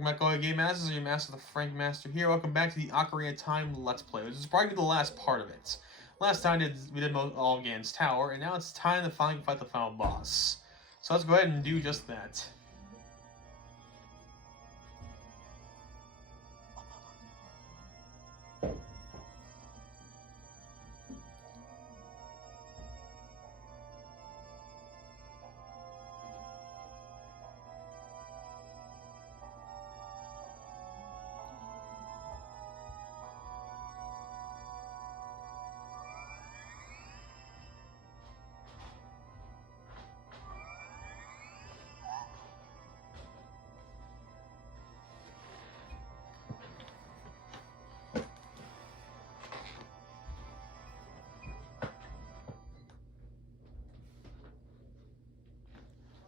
Welcome back, all Game Masters. Your Master, the Frank Master here. Welcome back to the Ocarina of Time Let's Play. This is probably the last part of it. Last time we did all Ganon's Tower, and now it's time to finally fight the final boss. So let's go ahead and do just that.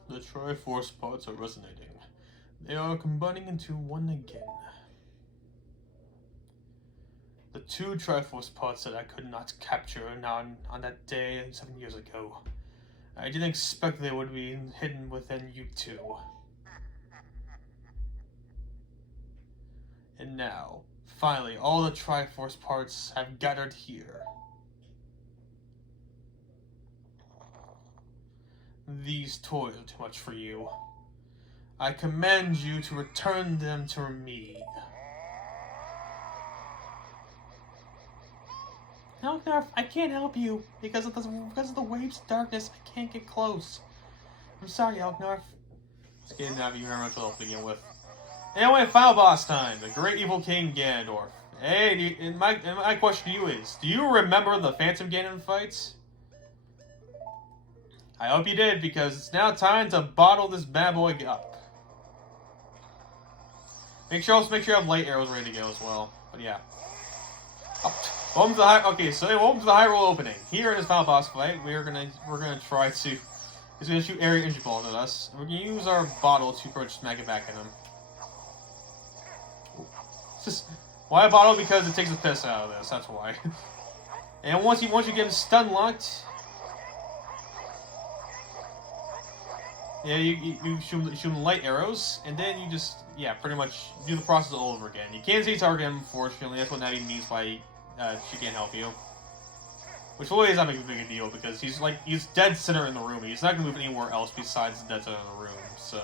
The Triforce parts are resonating. They are combining into one again. The two Triforce parts that I could not capture on that day 7 years ago. I didn't expect they would be hidden within you two. And now, finally, all the Triforce parts have gathered here. These toys are too much for you. I command you to return them to me. Elgnarf, I can't help you. Because of the waves of darkness, I can't get close. I'm sorry, Elgnarf. It's getting out of you very much to begin with. Anyway, final boss time. The Great Evil King Ganondorf. Hey, my question to you is, do you remember the Phantom Ganon fights? I hope you did, because it's now time to bottle this bad boy up. Make sure you have light arrows ready to go as well. But yeah. Welcome to the Hyrule opening. Here in this final boss fight, we're gonna try to. He's gonna shoot area energy balls at us. And we're gonna use our bottle to approach smack it back at him. Why a bottle? Because it takes the piss out of this. That's why. And once you get him stun locked. Yeah, you shoot him light arrows, and then you just, pretty much do the process all over again. You can't see target him, unfortunately. That's what Navi means by she can't help you. Which really is not a big a deal, because he's dead center in the room. He's not going to move anywhere else besides the dead center in the room, so...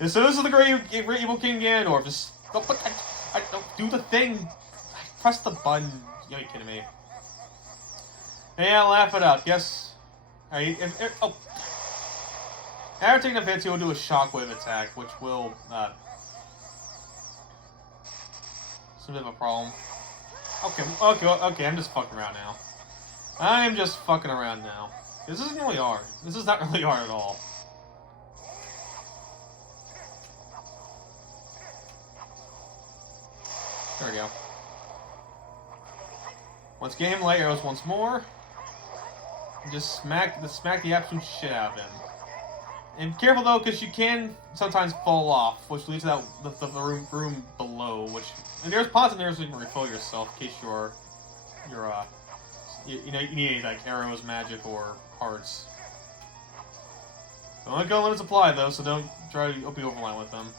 This is the Great Evil King Ganondorf. Just, don't do the thing. Press the button. Are you kidding me? Yeah, laugh it up. Yes. After taking the hits, he will do a shockwave attack, which will, it's a bit of a problem. Okay, I'm just fucking around now. I'm just fucking around now. This isn't really hard. This is not really hard at all. There we go. Let's get him light arrows once more. Just smack the absolute shit out of him. And careful though, because you can sometimes fall off, which leads to the room below. And there's pots in there so you can refill yourself in case you need like arrows, magic, or hearts. Don't let go of limited supply though, so don't try to be overline with them.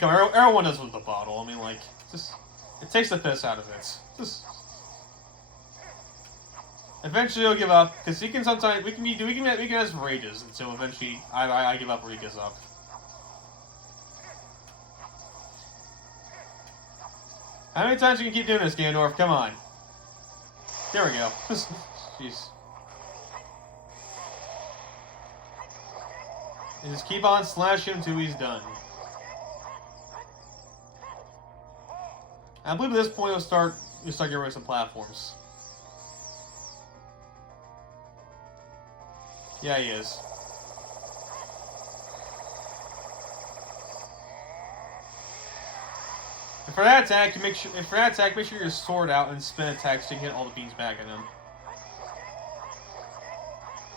Arrow one does with the bottle. I mean, like, it takes the piss out of it. Eventually he'll give up, because he can sometimes we can have some rages until eventually I give up or he gives up. How many times you can keep doing this, Ganondorf? Come on. There we go. Jeez. And just keep on slashing him until he's done. I believe at this point you'll start getting rid of some platforms. Yeah, he is. And for that attack, make sure your sword out and spin attack so you can hit all the beams back at him.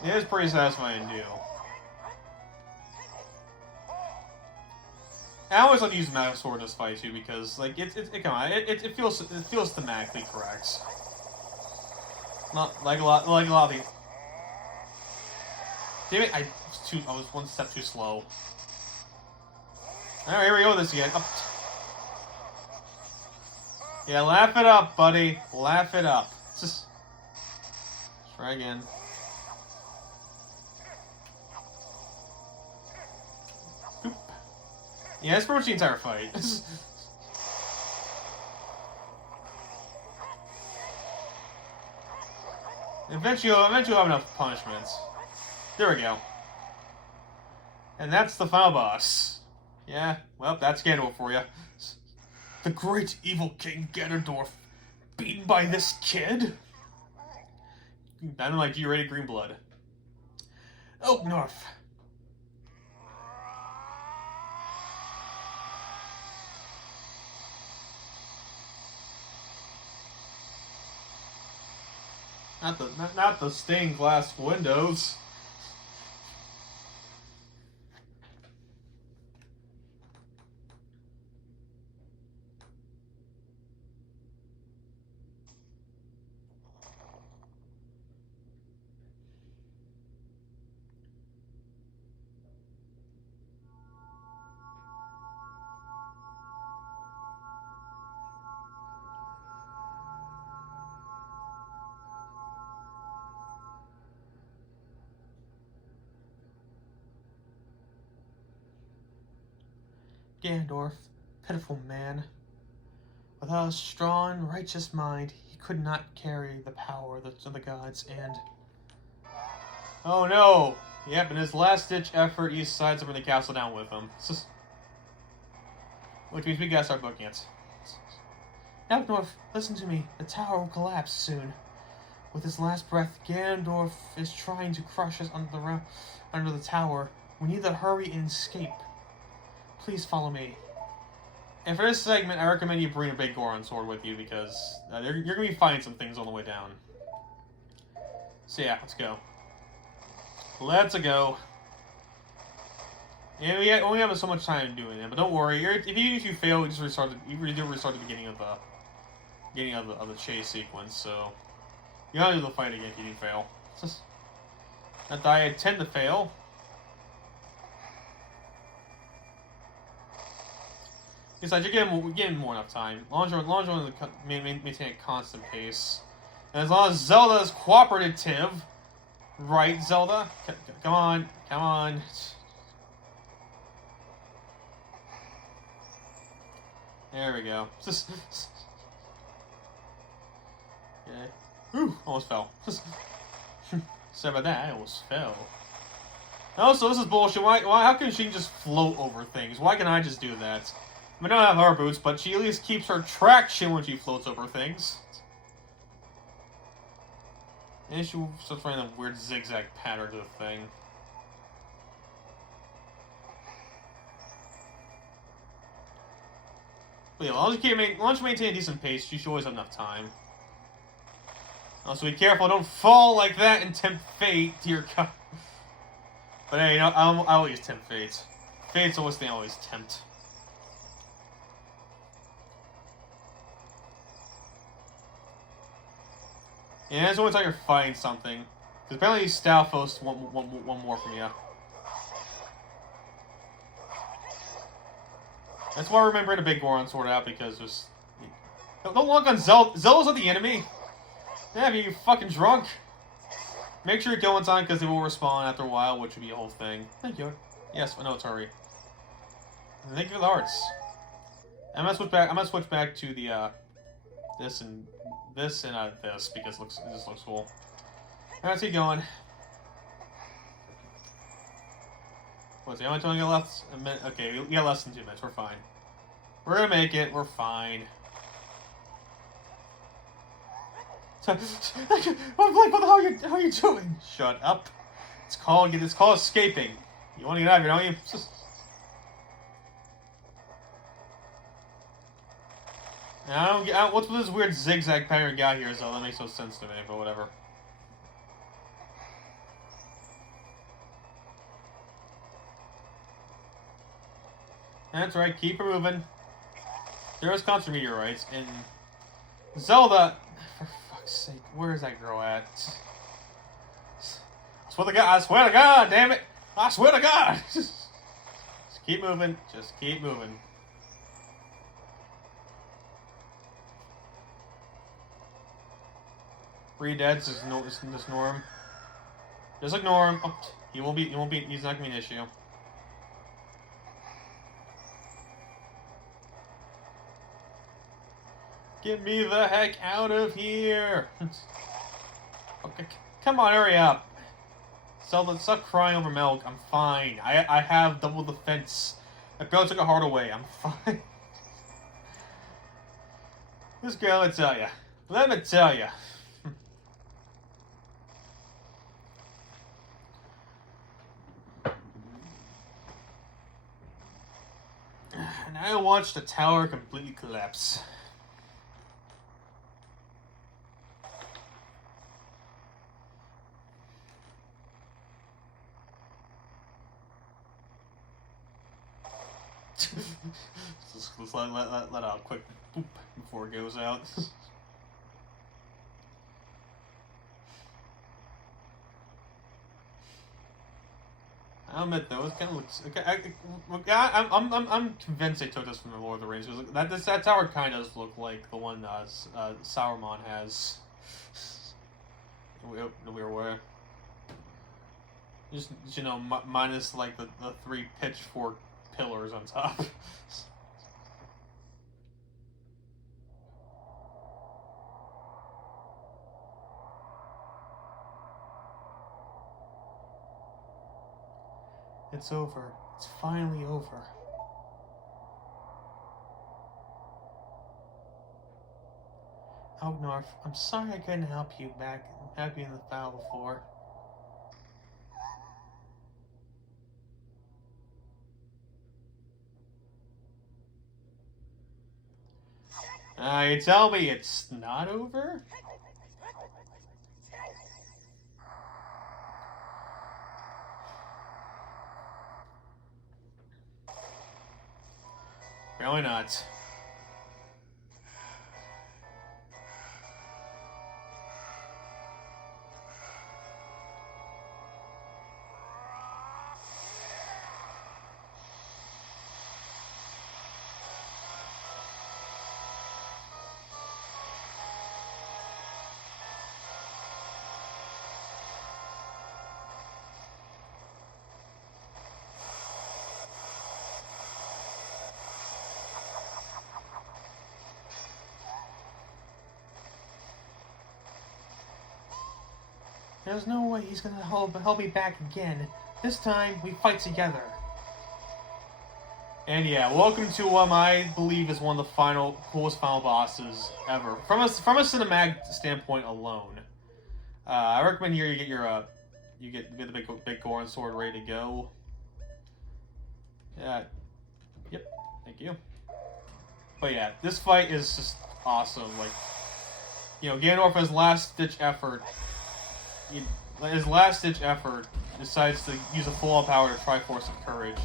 It is pretty satisfying to do. I always like to use Magic Sword in this fight too because, like, it feels thematically correct. Not like a lot of these. Damn it! I was one step too slow. All right, here we go. This again. Up. Yeah, laugh it up, buddy. Laugh it up. Just try again. Oop. Yeah, that's pretty much the entire fight. Eventually you'll have enough punishments. There we go. And that's the final boss. Yeah, well, that's Ganondorf for you. The great evil King Ganondorf, beaten by this kid? I don't like G-rated green blood. Oh, North. Not the stained glass windows. Ganondorf, pitiful man. Without a strong, righteous mind, he could not carry the power of the gods, and... Oh no! Yep, in his last-ditch effort, he decides to bring the castle down with him. Which means we gotta start booking it. Now, North, listen to me. The tower will collapse soon. With his last breath, Ganondorf is trying to crush us under the tower. We need to hurry and escape. Please follow me. And for this segment, I recommend you bring a big Goron sword with you because you're going to be finding some things on the way down. So yeah, let's go. Let's go. Yeah, we only have so much time doing it, but don't worry. Even if you fail, you restart the beginning of the chase sequence. So you gotta do the fight again if you do fail. Not that I tend to fail. Besides, you're getting more enough time. Launcher maintain a constant pace. And as long as Zelda is cooperative, right, Zelda? Come on, come on. There we go. Okay. Whew, almost fell. Sorry about that, I almost fell. Also, this is bullshit. How can she just float over things? Why can't I just do that? I mean, I don't have her boots, but she at least keeps her traction when she floats over things. And she starts running a weird zigzag pattern to the thing. But yeah, as long as you maintain a decent pace, you should always have enough time. Also, be careful, don't fall like that and tempt fate, dear God. But hey, you know, I always tempt fate. Fate's always the thing I always tempt. Yeah, that's only time you're fighting something. Because apparently Stalfos one more from you. That's why I remember the big Goron sword out, because there's... Don't look on Zelda. Zelda's not the enemy. Yeah, you fucking drunk. Make sure you go in time, because they will respawn after a while, which would be a whole thing. Thank you. Yes, I know it's hurry. Thank you for the hearts. I'm gonna switch back to the this and this because it just looks cool. Alright, keep going. What's the only time we got left? A minute. Okay, we got less than 2 minutes. We're fine. We're gonna make it. We're fine. Blake, what the hell are you doing? Shut up. It's called escaping. You want to get out of here, don't you? I don't get what's with this weird zigzag pattern got here, so that makes no sense to me, but whatever. That's right, keep it moving. There is constant meteorites, and Zelda, for fuck's sake, Where is that girl at? I swear to God, damn it! I swear to God! Just keep moving. Just keep moving. Three deads is this Norm. Just ignore him. Oh, he's not gonna be an issue. Get me the heck out of here! Okay, come on, hurry up. Zelda, stop crying over milk. I'm fine. I have double defense. I barely took a heart away. I'm fine. This girl, let me tell ya. Let me tell ya. And I watched the tower completely collapse. Let's let out a quick boop before it goes out. I'll admit though, it kind of looks. Okay, I'm convinced they took this from the Lord of the Rings because that tower kind of does look like the one Sauron has. The weird way. Just minus like the three pitchfork pillars on top. It's over. It's finally over. Algnarf, I'm sorry I couldn't help you in the battle before. You tell me it's not over? Really not. There's no way he's gonna help me back again. This time, we fight together. And yeah, welcome to what I believe is one of the coolest final bosses ever. From a cinematic standpoint alone. I recommend here you get the big Goron sword ready to go. Yeah. Yep. Thank you. But yeah, this fight is just awesome. Like, Ganondorf has last-ditch effort. His last-ditch effort decides to use a full-on power to Triforce of Courage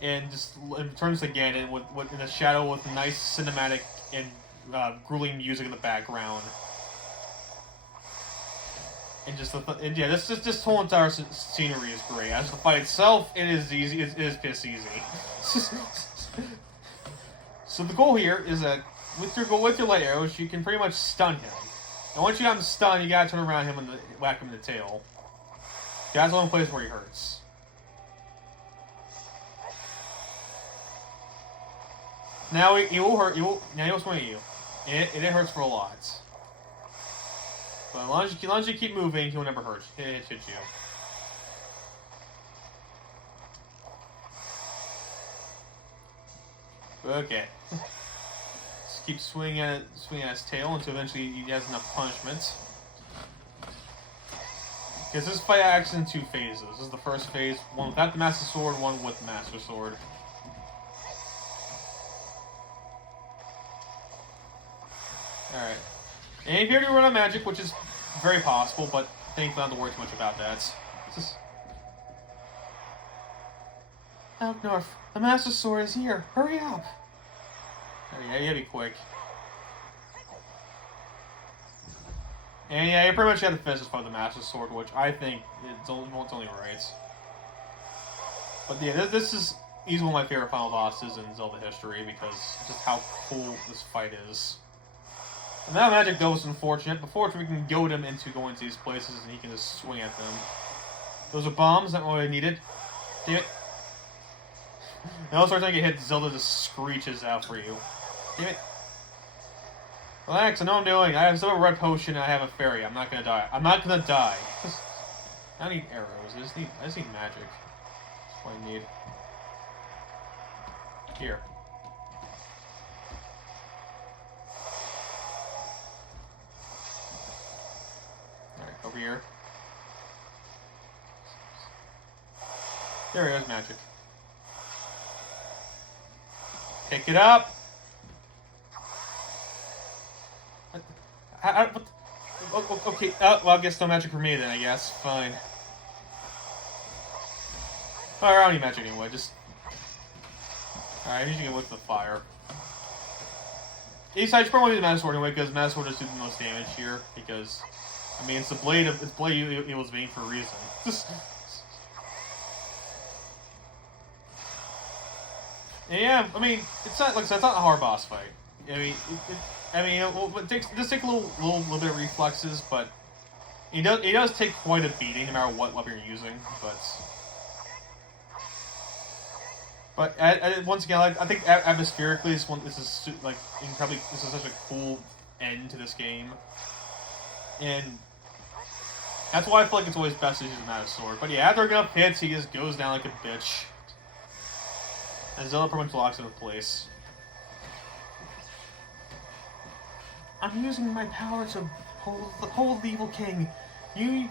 and just turns to Ganon with in the shadow with nice cinematic and grueling music in the background. And this whole entire scenery is great. As the fight itself, it is easy. It is piss easy. So the goal here is that with your light arrows, you can pretty much stun him. And once you have him stunned, you gotta turn around him and whack him in the tail. That's the only place where he hurts. Now he will hurt. Now he will swing at you, and it hurts for a lot. But as long as you keep moving, he will never hurt. Hit you. Okay. Just keep swinging at his tail until eventually he has enough punishment. Because this fight acts in two phases. This is the first phase, one without the Master Sword, one with the Master Sword. Alright. And if you're going to run out of magic, which is very possible, but thankfully I don't have to worry too much about that. Algnarf, the Master Sword is here. Hurry up! Oh, yeah, you gotta be quick. And yeah, you pretty much had to finish this part of the Master Sword, which I think it's only right. But yeah, this is easily one of my favorite final bosses in Zelda history because just how cool this fight is. And that magic though is unfortunate, but fortunately we can goad him into going to these places and he can just swing at them. Those are bombs, not what I needed. Damn it. Now every time you get hit, Zelda just screeches out for you. Damn it. Relax, I know what I'm doing. I have still a red potion and I have a fairy. I'm not gonna die. I'm not gonna die. I don't need arrows. I just need magic. That's what I need. Here. Alright, over here. There he is, magic. Pick it up! What? Okay, well, I guess no magic for me then, I guess. Fine. Alright, I don't need magic anyway, just... Alright, I need to get with the fire. Besides, you probably need the Master Sword anyway, because Master Sword does do the most damage here, because... I mean, it's Blade Evil's vein for a reason. Yeah, I mean, it's not, like I said, it's not a hard boss fight. I mean, it does take a little bit of reflexes, but it does take quite a beating no matter what weapon you're using. But once again, I think atmospherically, this is such a cool end to this game, and that's why I feel like it's always best to use the Master Sword. But yeah, after enough hits, he just goes down like a bitch. And Zelda pretty much locks him in place. I'm using my power to hold the evil king. You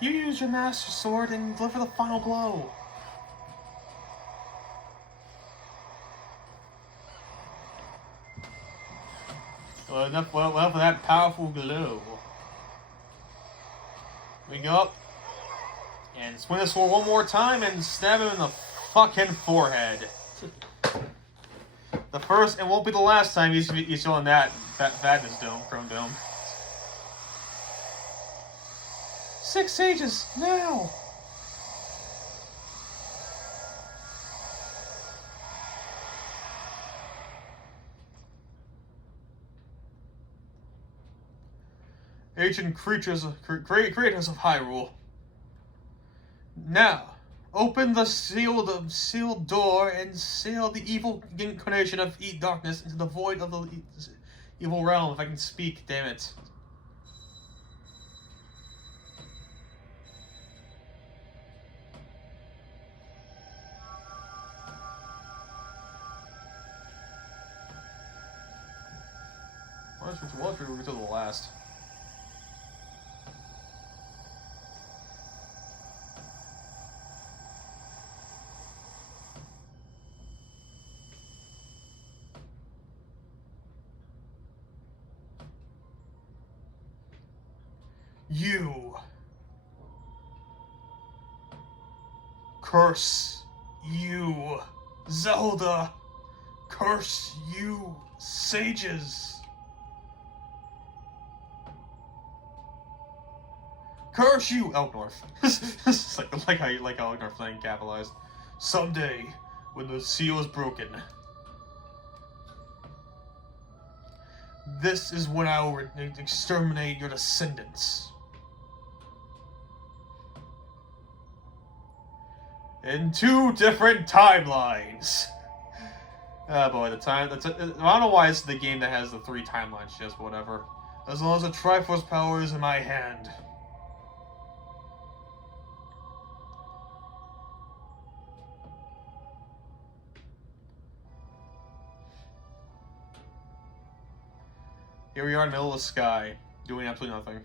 use your Master Sword and deliver the final blow. Well, enough for that powerful glow. We go up and swing the sword one more time and stab him in the fucking forehead. The first and won't be the last time he's showing that fatness dome, chrome dome. 6 sages now. Ancient creatures, creators of Hyrule. Now. Open the sealed door and seal the evil incarnation of darkness into the void of the evil realm. If I can speak, damn it. What if we were to the last? You. Curse you, Zelda. Curse you, sages. Curse you, Elknorth. It's like how Elknorth thing capitalized. Someday, when the seal is broken, this is when I will exterminate your descendants. In 2 different timelines. Oh boy, I don't know why it's the game that has the 3 timelines, just whatever. As long as the Triforce power is in my hand. Here we are in the middle of the sky, doing absolutely nothing.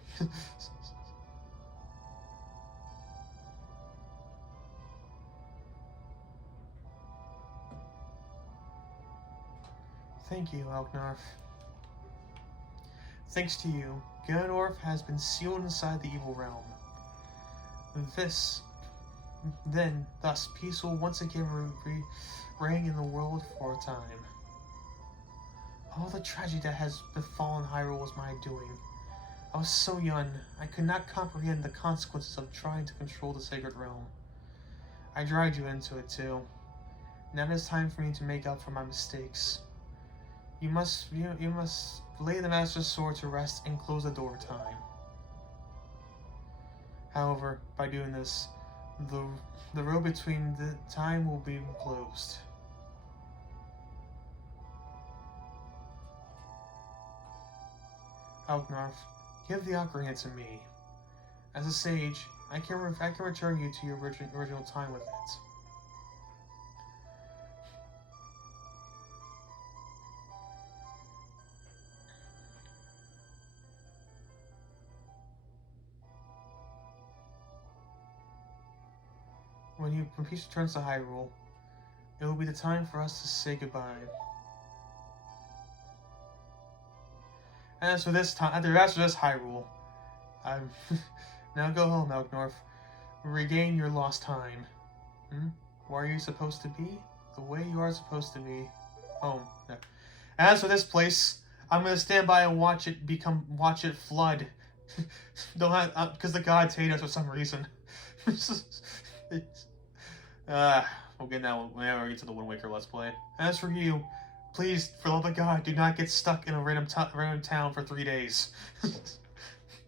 Thank you, Elknorth. Thanks to you, Ganondorf has been sealed inside the evil realm. Thus, peace will once again reign in the world for a time. All the tragedy that has befallen Hyrule was my doing. I was so young, I could not comprehend the consequences of trying to control the sacred realm. I dragged you into it too. Now it is time for me to make up for my mistakes. You must lay the Master's sword to rest and close the door time. However, by doing this, the road between the time will be closed. Alknarf, give the Ocarina to me. As a sage, I can return you to your original time with it. When peace returns to Hyrule, it will be the time for us to say goodbye. And as for this Hyrule, I'm now go home, Alknorf. Regain your lost time. Where are you supposed to be? The way you are supposed to be. Home. Yeah. As for this place, I'm gonna stand by and watch it flood. Don't have because the gods hate us for some reason. We'll get now whenever we get to the Wind Waker Let's Play. As for you, please, for the love of God, do not get stuck in a random town for 3 days.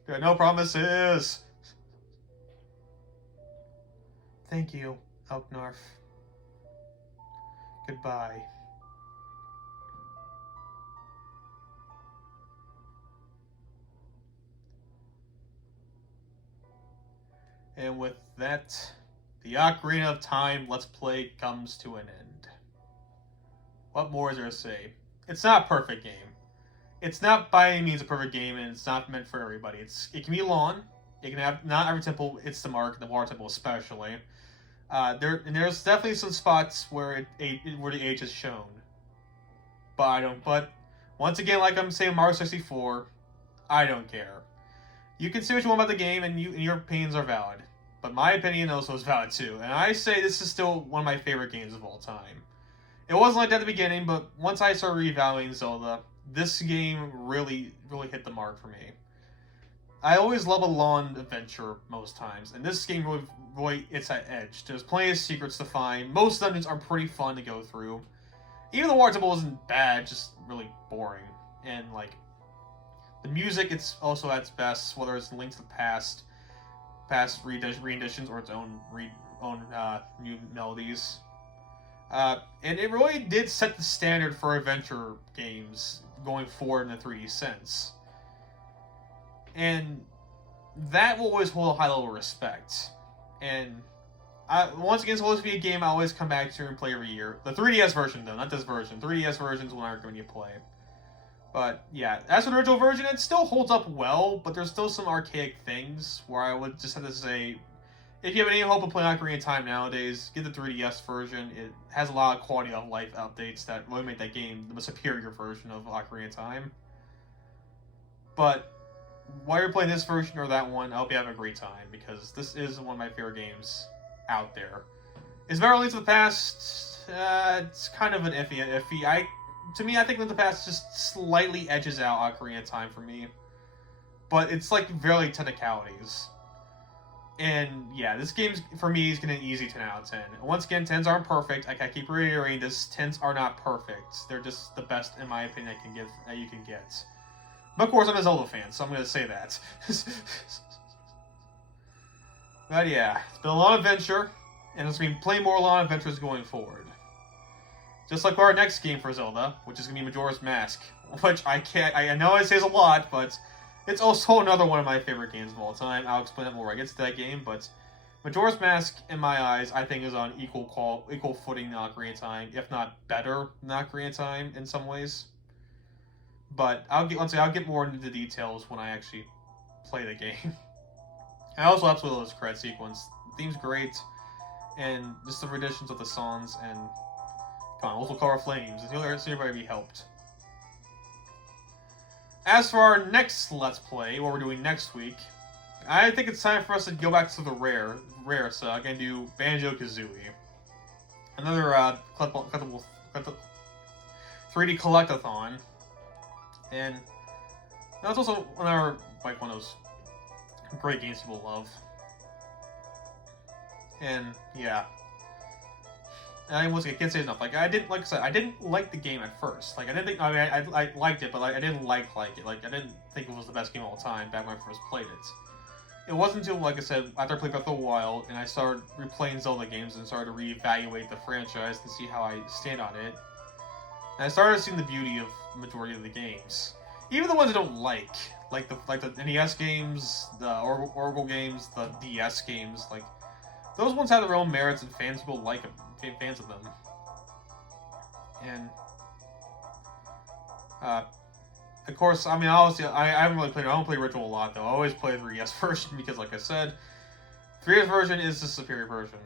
There are no promises. Thank you, Alknarf. Goodbye. And with that, the Ocarina of Time Let's Play comes to an end. What more is there to say? It's not a perfect game. It's not by any means a perfect game, and it's not meant for everybody. It can be long. It can have not every temple hits the mark, the water temple especially. There's definitely some spots where where the age is shown. But once again, like I'm saying, Mario 64, I don't care. You can say what you want about the game, and your opinions are valid. But my opinion also is valid too, and I say this is still one of my favorite games of all time. It wasn't like that at the beginning, but once I started revaluing Zelda, this game really hit the mark for me. I always love a long adventure most times, and this game really it's that edge. There's plenty of secrets to find. Most dungeons are pretty fun to go through. Even the water temple wasn't bad, just really boring. And like the music, it's also at its best, whether it's Link to the Past renditions or its own new melodies. And it really did set the standard for adventure games going forward in a 3D sense. And that will always hold a high level of respect. And once again, it's always be a game I always come back to and play every year. The 3DS version, though, not this version. 3DS version's when I recommend you play. But yeah, as for the original version, it still holds up well, but there's still some archaic things where I would just have to say, if you have any hope of playing Ocarina of Time nowadays, get the 3DS version. It has a lot of quality of life updates that really make that game the superior version of Ocarina of Time. But while you're playing this version or that one, I hope you have a great time, because this is one of my favorite games out there. Is Better Link to the Past? It's kind of an iffy. To me, I think Link to the Past just slightly edges out Ocarina of Time for me. But it's like very technicalities. And yeah, this game, for me, is getting an easy 10 out of 10. And once again, 10s aren't perfect. I keep reiterating this. 10s are not perfect. They're just the best, in my opinion, you can get. But of course, I'm a Zelda fan, so I'm going to say that. But yeah, it's been a long adventure, and there's going to be plenty more long adventures going forward. Just like our next game for Zelda, which is going to be Majora's Mask, which I know it says a lot, but it's also another one of my favorite games of all time. I'll explain it more when I get to that game, but Majora's Mask, in my eyes, I think is on equal footing than Ocarina of Time, if not better than Ocarina of Time in some ways. But I'll get more into the details when I actually play the game. I also absolutely love this credit sequence. The theme's great, and just the renditions of the songs, and come on, also Color Flames. It's everybody be helped. As for our next Let's Play, what we're doing next week, I think it's time for us to go back to the rare, so I can do Banjo-Kazooie. Another collectible 3D collectathon. And That's also one of those great games people love. And yeah, and I can't say enough. Like I said, I didn't like the game at first. Like I didn't think. I mean, I liked it, but like I didn't like it. Like I didn't think it was the best game of all time back when I first played it. It wasn't until, like I said, after I played Breath of the Wild and I started replaying Zelda games and started to reevaluate the franchise and see how I stand on it. And I started seeing the beauty of the majority of the games, even the ones I don't like the NES games, the Oracle games, the DS games. Like those ones have their own merits and people like them, fans of them. And of course, I mean, obviously, I haven't really played. I don't play Original a lot though. I always play the 3DS version because, like I said, 3DS version is the superior version.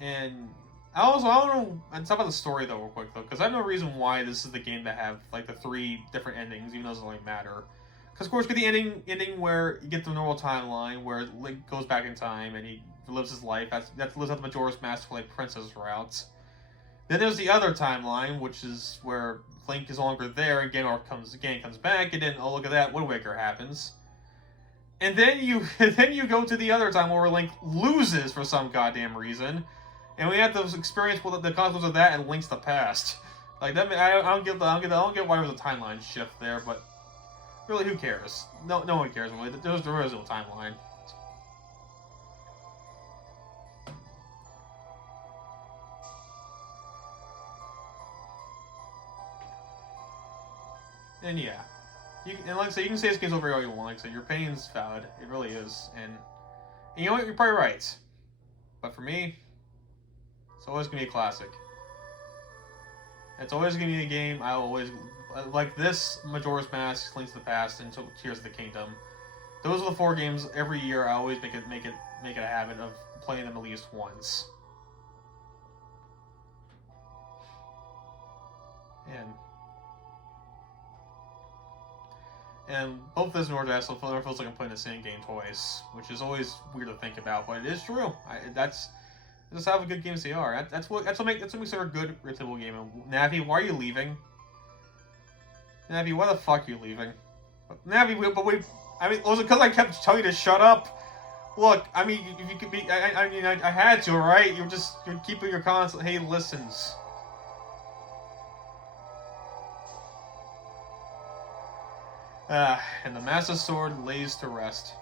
And I don't know. And talk about the story though, real quick though, because I have no reason why this is the game to have like the 3 different endings, even though it doesn't really matter. Because of course, you get the ending where you get the normal timeline where Link goes back in time and he lives his life. That lives out the Majora's Mask like princess routes. Then there's the other timeline, which is where Link is no longer there and Ganon comes back, and then oh look at that, Wind Waker happens. And then you go to the other time where Link loses for some goddamn reason, and we have to experience the consequences of that and Link's the past. Like that, I don't get why there was a timeline shift there, but really, who cares? No one cares really. There is no timeline. And yeah, and like I said, you can say this game's over all you want. Like I said, your opinion's valid. It really is. And you know what? You're probably right. But for me, it's always gonna be a classic. It's always gonna be a game I always like. This Majora's Mask, Link's to the Past, and Tears of the Kingdom. Those are the 4 games every year. I always make it a habit of playing them at least once. And both this and Orange Asshole feels like I'm playing the same game twice, which is always weird to think about, but it is true. That's how good games they are. That's what makes it a good, relatable game. And Navi, why are you leaving? Navi, why the fuck are you leaving? Navi, I mean, was it because I kept telling you to shut up? Look, I mean, if you could be, I had to, right? You're keeping your constant. Hey, listens. And the Master Sword lays to rest.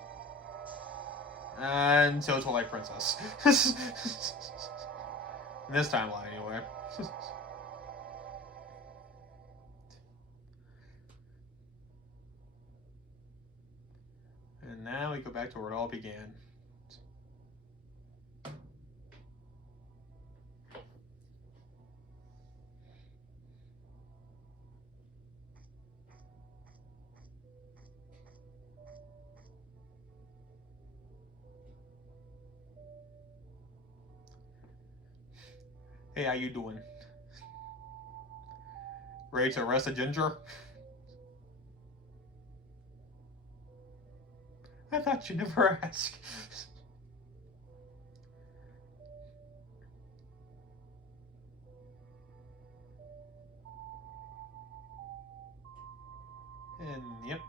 Until Twilight Princess. In this timeline, anyway. And now we go back to where it all began. Hey, how you doing? Ready to arrest a ginger? I thought you'd never ask. And yep,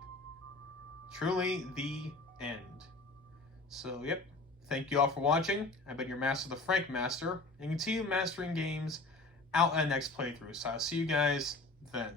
truly the end. So yep, thank you all for watching. I've been your master, the Frank Master, and continue mastering games out in the next playthrough. So I'll see you guys then.